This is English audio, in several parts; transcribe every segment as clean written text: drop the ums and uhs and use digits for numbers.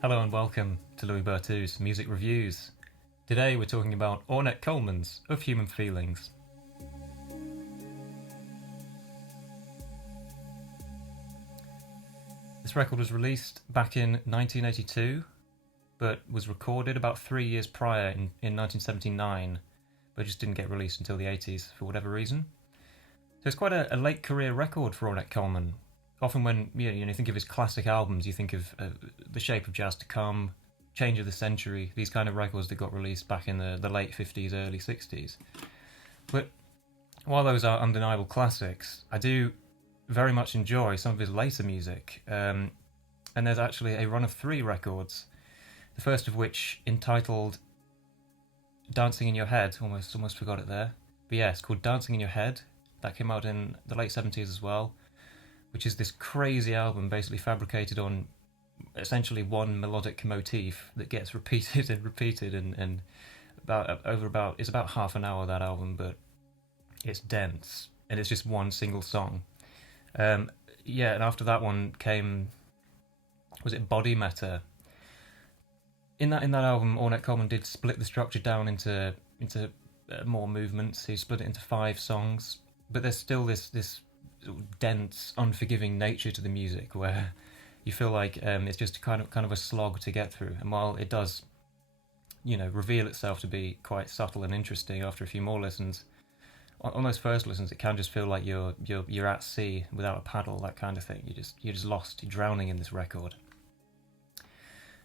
Hello and welcome to Louis Bertou's Music Reviews. Today we're talking about Ornette Coleman's Of Human Feelings. This record was released back in 1982, but was recorded about 3 years prior in 1979, but just didn't get released until the 80s for whatever reason. So it's quite a late career record for Ornette Coleman. Often when you think of his classic albums, you think of The Shape of Jazz to Come, Change of the Century, these kind of records that got released back in the late 50s, early 60s. But while those are undeniable classics, I do very much enjoy some of his later music. And there's actually a run of 3 records, the first of which entitled Dancing in Your Head, almost forgot it there. But yeah, it's called Dancing in Your Head. That came out in the late 70s as well, which is this crazy album basically fabricated on essentially one melodic motif that gets repeated and repeated and it's about half an hour, that album, but it's dense and it's just one single song. And after that one came, was it Body Matter? In that album, Ornette Coleman did split the structure down into more movements. He split it into 5 songs, but there's still this dense, unforgiving nature to the music where you feel like it's just kind of a slog to get through. And while it does, reveal itself to be quite subtle and interesting after a few more listens, on those first listens, it can just feel like you're at sea without a paddle, that kind of thing. You're just lost, you're drowning in this record.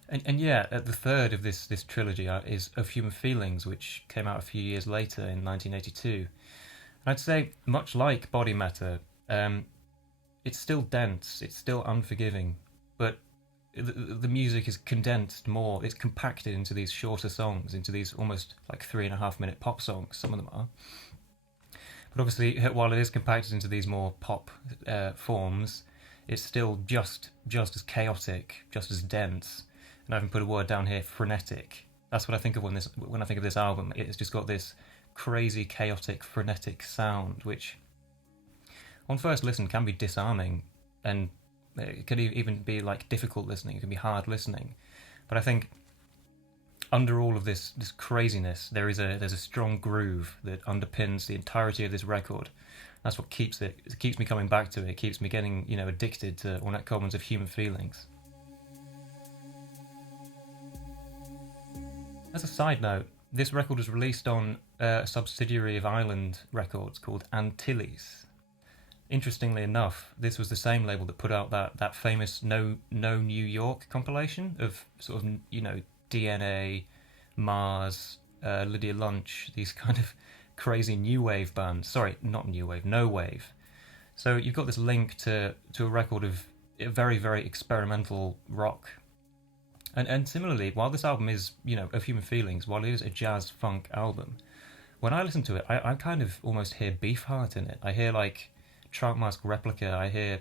And the third of this trilogy is Of Human Feelings, which came out a few years later in 1982. And I'd say, much like Body Matter, it's still dense, it's still unforgiving, but the music is condensed more, it's compacted into these shorter songs, into these almost like 3.5-minute pop songs, some of them are. But obviously, while it is compacted into these more pop forms, it's still just as chaotic, just as dense, and I haven't put a word down here, frenetic. That's what I think of when I think of this album. It's just got this crazy, chaotic, frenetic sound, which on first listen can be disarming, and it could even be like difficult listening. It can be hard listening, but I think under all of this craziness, there's a strong groove that underpins the entirety of this record. That's what keeps me coming back to it. It keeps me getting addicted to Ornette Coleman's Of Human Feelings. As a side note, this record was released on a subsidiary of Island Records called Antilles. Interestingly enough, this was the same label that put out that famous No New York compilation of sort of DNA, Mars, Lydia Lunch, these kind of crazy new wave bands. Sorry, not new wave, no wave. So you've got this link to a record of very, very experimental rock. And similarly, while this album is, Of Human Feelings, while it is a jazz funk album, when I listen to it, I kind of almost hear Beefheart in it. I hear like Trout Mask Replica. I hear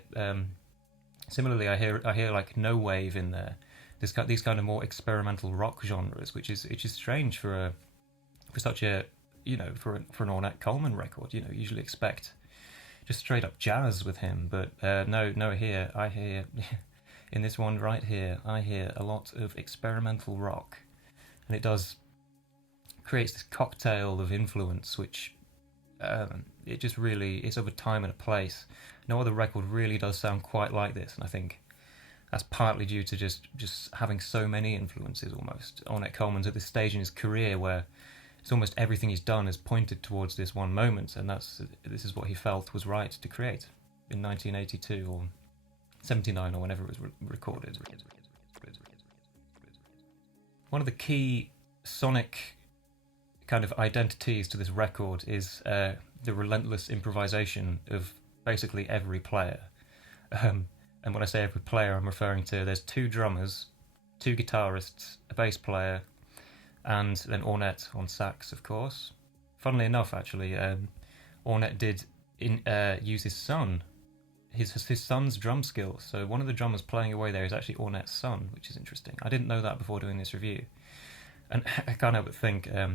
similarly, I hear like no wave in there. These kind of more experimental rock genres, which is strange for such a for an Ornette Coleman record. You usually expect just straight up jazz with him, but no. Here I hear in this one right here, I hear a lot of experimental rock, and it does creates this cocktail of influence, which it just really it's of a time and a place. No other record really does sound quite like this, and I think that's partly due to just having so many influences. Almost Ornette Coleman's at this stage in his career where it's almost everything he's done is pointed towards this one moment, and this is what he felt was right to create in 1982 or 79 or whenever it was recorded. One of the key sonic kind of identities to this record is the relentless improvisation of basically every player. And when I say every player, I'm referring to there's 2 drummers, 2 guitarists, a bass player, and then Ornette on sax, of course. Funnily enough, actually, Ornette did use his son, his son's drum skills. So one of the drummers playing away there is actually Ornette's son, which is interesting. I didn't know that before doing this review. And I can't help but think, I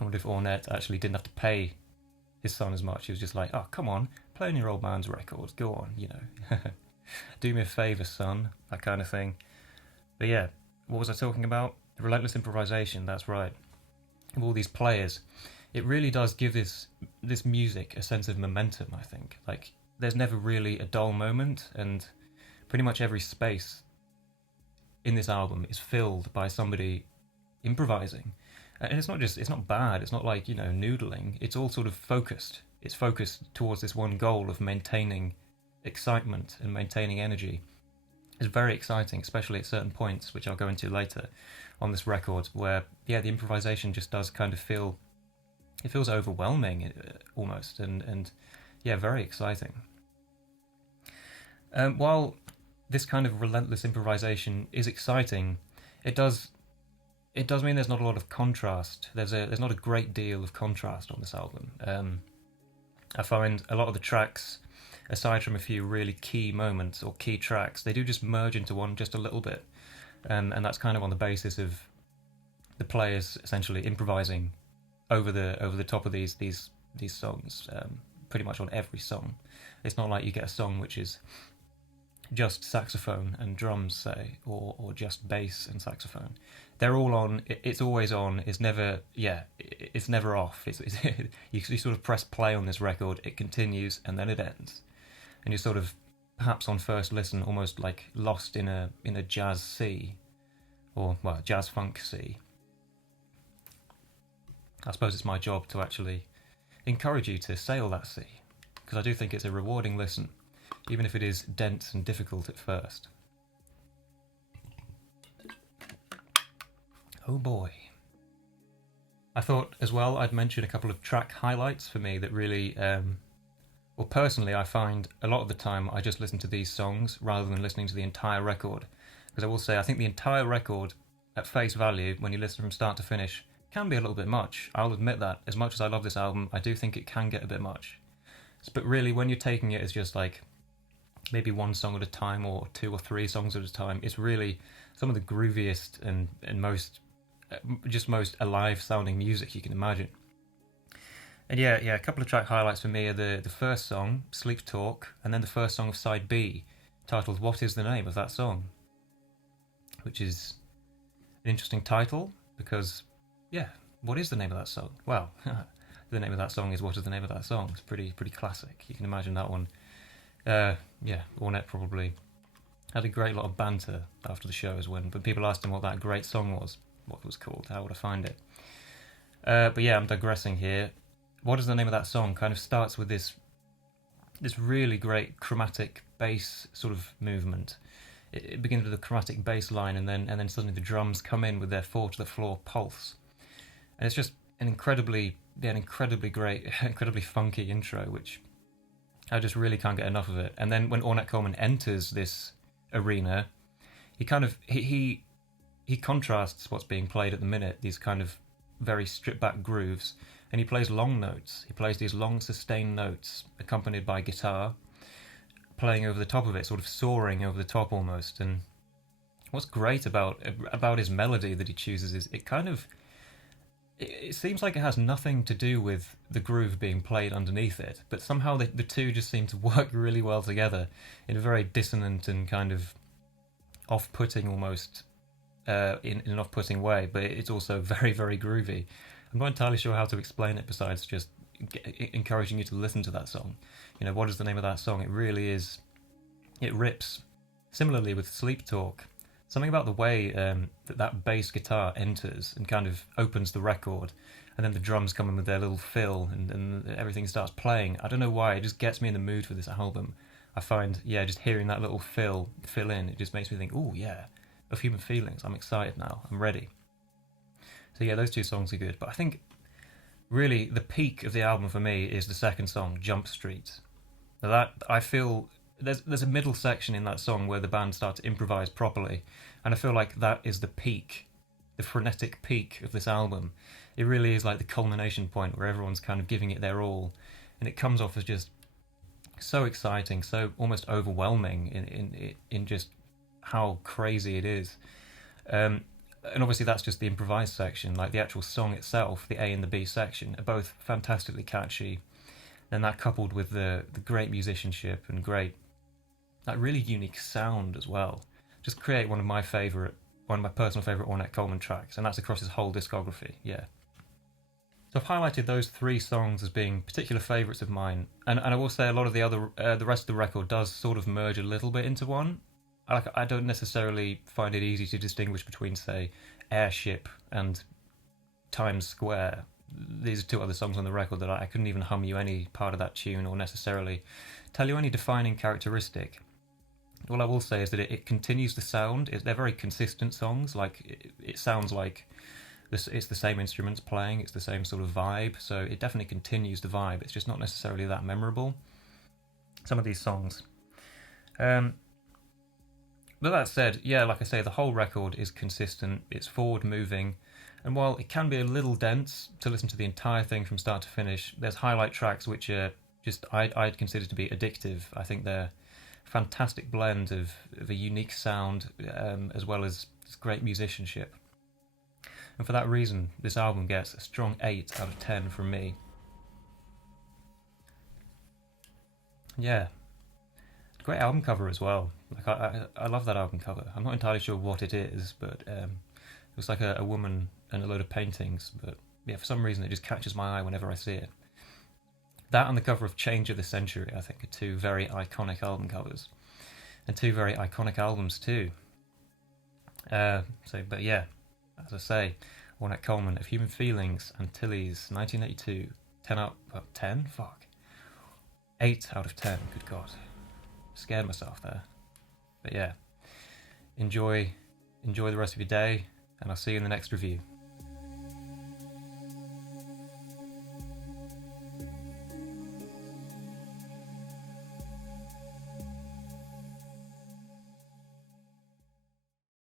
wonder if Ornette actually didn't have to pay his son as much. He was just like, oh, come on, play on your old man's records, go on, do me a favour, son, that kind of thing. But yeah, what was I talking about? Relentless improvisation. That's right. Of all these players, it really does give this music a sense of momentum. I think like there's never really a dull moment, and pretty much every space in this album is filled by somebody improvising. And it's not bad, it's not like, noodling. It's all sort of focused. It's focused towards this one goal of maintaining excitement and maintaining energy. It's very exciting, especially at certain points, which I'll go into later on this record, where, the improvisation just does kind of it feels overwhelming almost, and very exciting. While this kind of relentless improvisation is exciting, it does mean there's not a lot of contrast. There's not a great deal of contrast on this album. I find a lot of the tracks, aside from a few really key moments or key tracks, they do just merge into one just a little bit, and that's kind of on the basis of the players essentially improvising over the top of these songs, pretty much on every song. It's not like you get a song which is just saxophone and drums, say, or just bass and saxophone. They're all on. It's always on. It's never. It's never off. You sort of press play on this record. It continues and then it ends, and you're sort of perhaps on first listen almost like lost in a jazz sea, or jazz funk sea. I suppose it's my job to actually encourage you to sail that sea, because I do think it's a rewarding listen, even if it is dense and difficult at first. Oh boy. I thought as well I'd mention a couple of track highlights for me that really, personally I find a lot of the time I just listen to these songs rather than listening to the entire record. Because I will say I think the entire record, at face value, when you listen from start to finish, can be a little bit much. I'll admit that. As much as I love this album, I do think it can get a bit much. But really, when you're taking it as just like maybe one song at a time or two or three songs at a time, it's really some of the grooviest and most alive sounding music you can imagine. And a couple of track highlights for me are the first song, Sleep Talk, and then the first song of side B, titled What Is the Name of That Song? Which is an interesting title, because what is the name of that song? Well, the name of that song is What Is the Name of That Song? It's pretty classic. You can imagine that one. Ornette probably had a great lot of banter after the shows when people asked him what that great song was, what it was called, how would I find it? I'm digressing here. What is the name of that song? Kind of starts with this really great chromatic bass sort of movement. It begins with a chromatic bass line, and then suddenly the drums come in with their 4 to the floor pulse, and it's just an incredibly great, incredibly funky intro, which I just really can't get enough of it. And then when Ornette Coleman enters this arena, he contrasts what's being played at the minute, these kind of very stripped back grooves, and he plays long notes. He plays these long sustained notes accompanied by guitar playing over the top of it, sort of soaring over the top almost. And what's great about his melody that he chooses is it seems like it has nothing to do with the groove being played underneath it, but somehow the two just seem to work really well together in a very dissonant and kind of off-putting almost, in an off-putting way, but it's also very, very groovy. I'm not entirely sure how to explain it besides just encouraging you to listen to that song. What is the name of that song? It really is, it rips. Similarly with Sleep Talk, something about the way that bass guitar enters and kind of opens the record, and then the drums come in with their little fill, and everything starts playing. I don't know why, it just gets me in the mood for this album. I find, just hearing that little fill in, it just makes me think, oh yeah, of Human Feelings. I'm excited now, I'm ready. So those two songs are good, but I think really the peak of the album for me is the second song, Jump Street. Now that, I feel, there's a middle section in that song where the band start to improvise properly, and I feel like that is the peak, the frenetic peak of this album. It really is like the culmination point where everyone's kind of giving it their all, and it comes off as just so exciting, so almost overwhelming in just how crazy it is. And obviously that's just the improvised section. Like the actual song itself, the A and the B section, are both fantastically catchy. And that coupled with the great musicianship and that really unique sound as well, just create one of my favourite one of my personal favourite Ornette Coleman tracks, and that's across his whole discography, yeah. So I've highlighted those 3 songs as being particular favourites of mine, and I will say a lot of the rest of the record does sort of merge a little bit into one. I don't necessarily find it easy to distinguish between, say, Airship and Times Square. These are 2 other songs on the record that I couldn't even hum you any part of that tune or necessarily tell you any defining characteristic. All I will say is that it continues the sound. They're very consistent songs. Like it sounds like it's the same instruments playing. It's the same sort of vibe. So it definitely continues the vibe. It's just not necessarily that memorable. Some of these songs. But that said, yeah, like I say, the whole record is consistent. It's forward moving. And while it can be a little dense to listen to the entire thing from start to finish, there's highlight tracks which are just I'd consider to be addictive. I think they're fantastic blend of a unique sound as well as great musicianship. And for that reason, this album gets a strong 8 out of 10 from me. Yeah. Great album cover as well. Like I love that album cover. I'm not entirely sure what it is, but it looks like a woman and a load of paintings. But yeah, for some reason it just catches my eye whenever I see it. That and the cover of Change of the Century, I think, are 2 very iconic album covers. And 2 very iconic albums too. But yeah, as I say, Ornette Coleman of Human Feelings, Antilles, 1982, 10 out of 10? Fuck. 8 out of 10, good God. Scared myself there. But yeah, enjoy the rest of your day, and I'll see you in the next review.